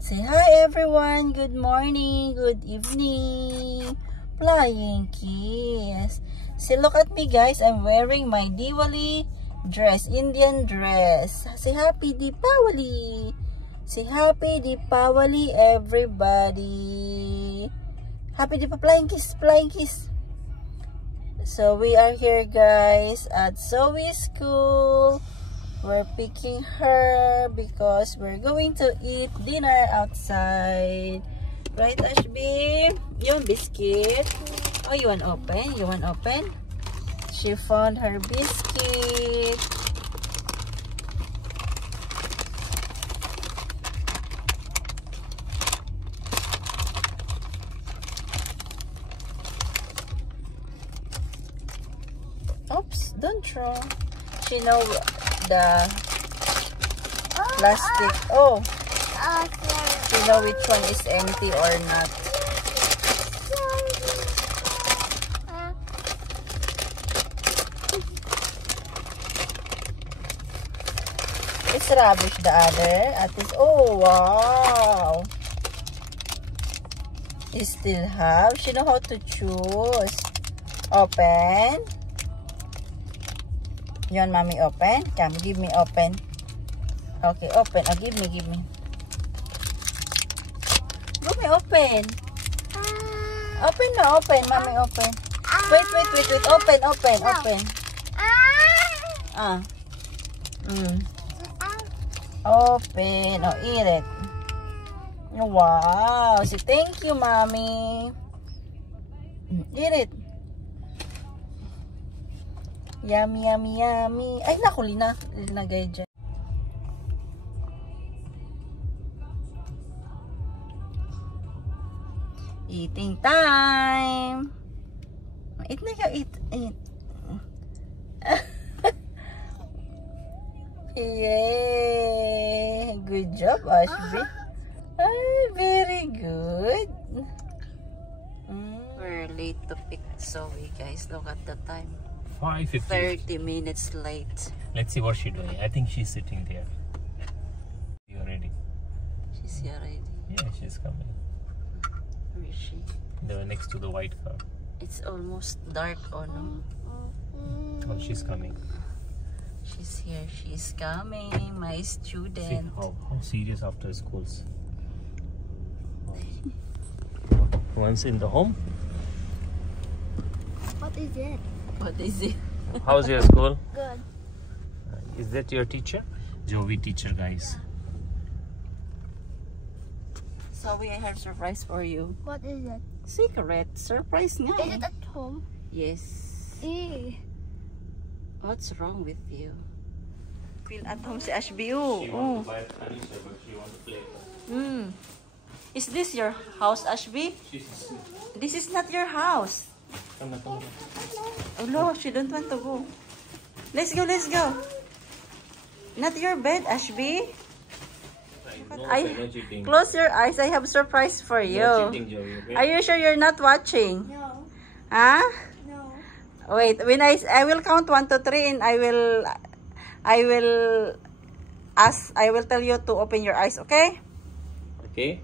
Say hi everyone, good morning, good evening, flying kiss. See, look at me guys, I'm wearing my Diwali dress, Indian dress. Say happy Deepawali. Say happy Deepawali everybody. Happy Deepawali, flying kiss, flying kiss. So we are here guys at Zoe School. We're picking her because we're going to eat dinner outside. Right, Ashby? You want biscuit? Oh, you want open? You want open? She found her biscuit. Oops, don't throw. She know the plastic. Oh, you know which one is empty or not. It's rubbish the other. At least, oh wow, you still have. She know how to choose. Open. You want mommy open? Come, give me open. Okay, open. Oh, give me. Give me open. Open na, open. Mommy open. Wait. Open. Open. Oh, eat it. Wow. Say thank you, mommy. Eat it. Yummy. Ay, naku, linagay dyan. Eating time. Eat na kayo, eat. Yay! Good job, Ashby. Very good. We're late to pick Zoe, guys. Look at the time. 5:50. 30 minutes late. Let's see what she's doing. I think she's sitting there. You're ready? She's here already. Yeah, she's coming. Where is she? They're next to the white car. It's almost dark, oh no? Oh, she's coming. She's here. She's coming, my See student. how serious after schools. Once in the home. What is it? What is it? How's your school? Good. Is that your teacher? Jovi teacher, guys. So we have surprise for you. What is it? Secret. Surprise nga. Is it at home? Yes. Eh. What's wrong with you? Feel at home si Ashby. Oh. buy furniture, but she wants to play. Is this your house, Ashby? This is not your house. Come on. Oh no, she don't want to go. Let's go. Not your bed, Ashby. Close your eyes. I have surprise for you. No cheating, Jovi, okay? Are you sure you're not watching? No. Huh? No. Wait, when I will count 1 to 3 and I will tell you to open your eyes, okay? Okay.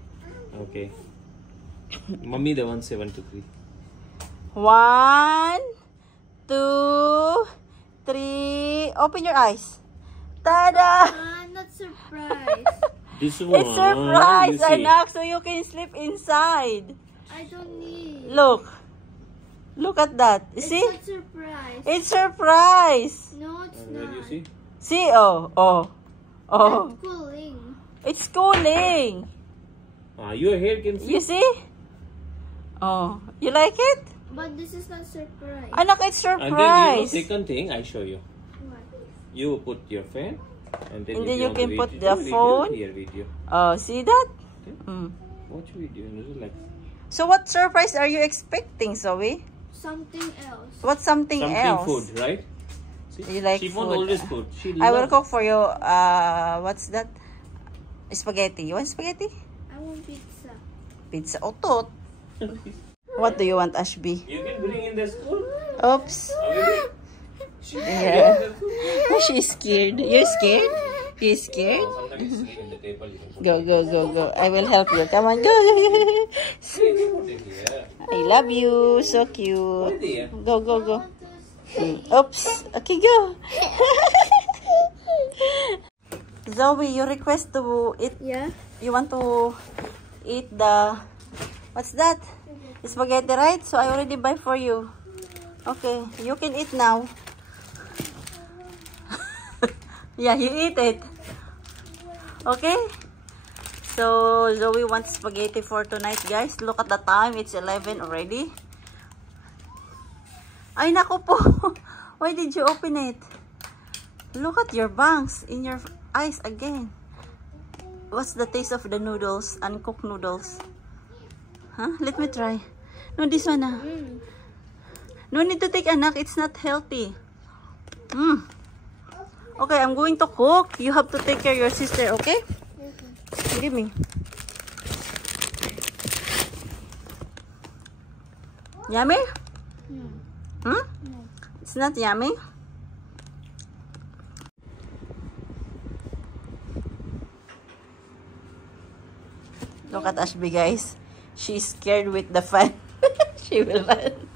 Mommy the one 7 to 3. 1, 2, 3. Open your eyes. Tada! Not surprised. This one. It's surprise, you see. anak, so you can sleep inside. I don't need. Look at that. You It's see? not surprise. It's surprise. No, it's Where not. you see? See? Oh. It's cooling. It's cooling. Your hair can see. You see? Oh, you like it? But this is not surprise. Anak, it's And then surprise. second thing, I show you. What? You put your fan, and then, And then you want can to put video, the phone. Here video. Oh, see that? Okay. Watch video and relax. So what surprise are you expecting, Zoe? Something else. What's something else? Food, right? See? You like she food. wants always food. I will cook for you. What's that? Spaghetti. You want spaghetti? I want pizza. Pizza. Otot. What do you want, Ashby? You can bring in the school. Oops. Okay. Yeah. She's scared. You're scared? You scared? Sometimes you sleep in the table. You can put Go, go, go, go. I will help you. Come on, go. it here. I love you. So cute. Go, go, go. Oops. Okay, go. Zoe, you request to eat. Yeah. You want to eat the... What's that? Spaghetti, right? So I already buy for you. Okay, you can eat now. Yeah, you eat it. Okay? So, Zoe wants spaghetti for tonight, guys. Look at the time. It's 11 already. Ay, naku po. Why did you open it? Look at your bangs in your eyes again. What's the taste of the noodles? Uncooked noodles. Huh? Let me try. No, this one. No need to take, anak. It's not healthy. Okay, I'm going to cook. You have to take care of your sister, okay? Give me. Yummy? Hmm? It's not yummy? Look at Ashby, guys. She's scared with the fan. She will run.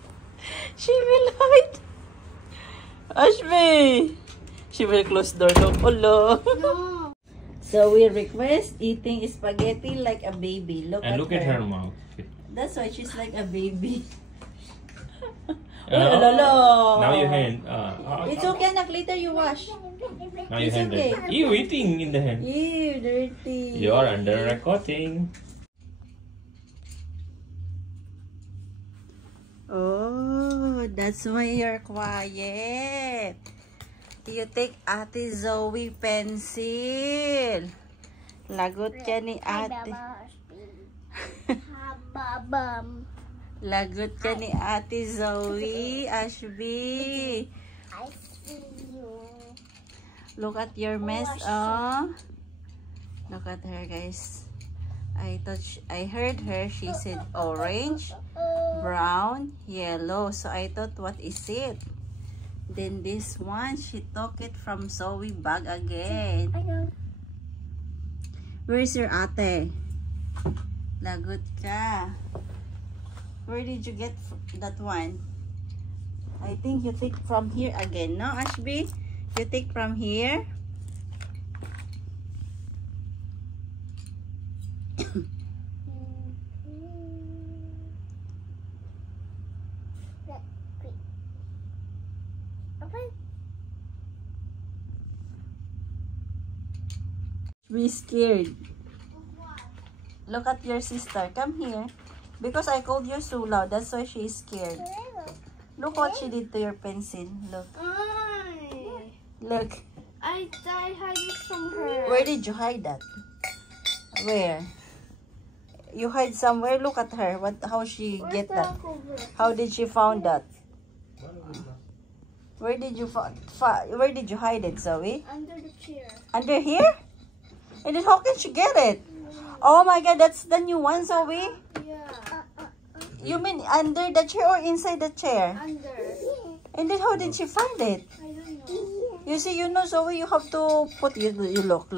She will hide. Ashby! She will close door. Look. Hello. No. So we request eating spaghetti like a baby. Look And at look her. at her mouth. That's why she's like a baby. Now your hand. It's okay, Nak. Later you wash. Now your It's hand. okay. You eating in the hand. Ew, dirty. You're under recording. Oh, that's why you're quiet. You take Ate Zoe pencil. Lagot ka ni Ate. Hababam. Lagot ka ni Ate Zoe, Ashby. I see you. Look at your mess, oh. Look at her, guys. I heard her. She said orange, brown, yellow. So I thought, what is it? Then this one, she took it from Zoe bag again. I know. Where is your ate? Lagot ka. Where did you get that one? I think you take from here again, no, Ashby? You take from here. Be scared. Look at your sister. Come here. Because I called you so loud. That's why she is scared. Look what she did to your pencil. Look. Look. I hide it from her. Where did you hide that? Where? You hide somewhere? Look at her. How she get that? How did she found that? Where did you where did you hide it, Zoe? Under the chair. Under here? And then how can she get it? Oh my god, that's the new one, Zoe? Yeah. You mean under the chair or inside the chair? Under. And then how did she find it? I don't know. You see, you know, Zoe, you have to put, you look.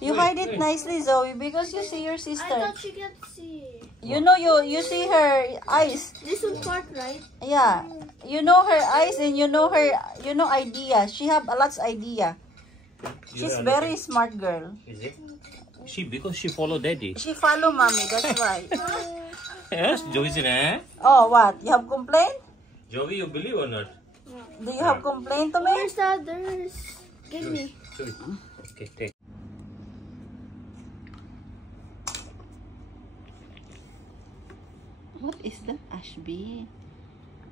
You hide it nicely, Zoe, because you see your I sister. thought she can see. You know, you see her eyes. This one part, right? Yeah. You know her eyes and you know her, idea. She have a lot of idea. She's very smart girl. Is it? Because she follow daddy. She follow mommy, that's why. Yes, Joey, eh? Oh, what? You have complaint? Joey, you believe or not? Do you have complaint to me? Where's the others? Give me. Joey. Okay, take. What is that, Ashby?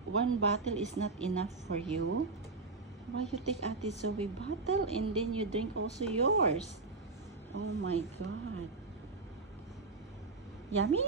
One bottle is not enough for you? Why you take Ate Zoe bottle and then you drink also yours? Oh my god. Yummy?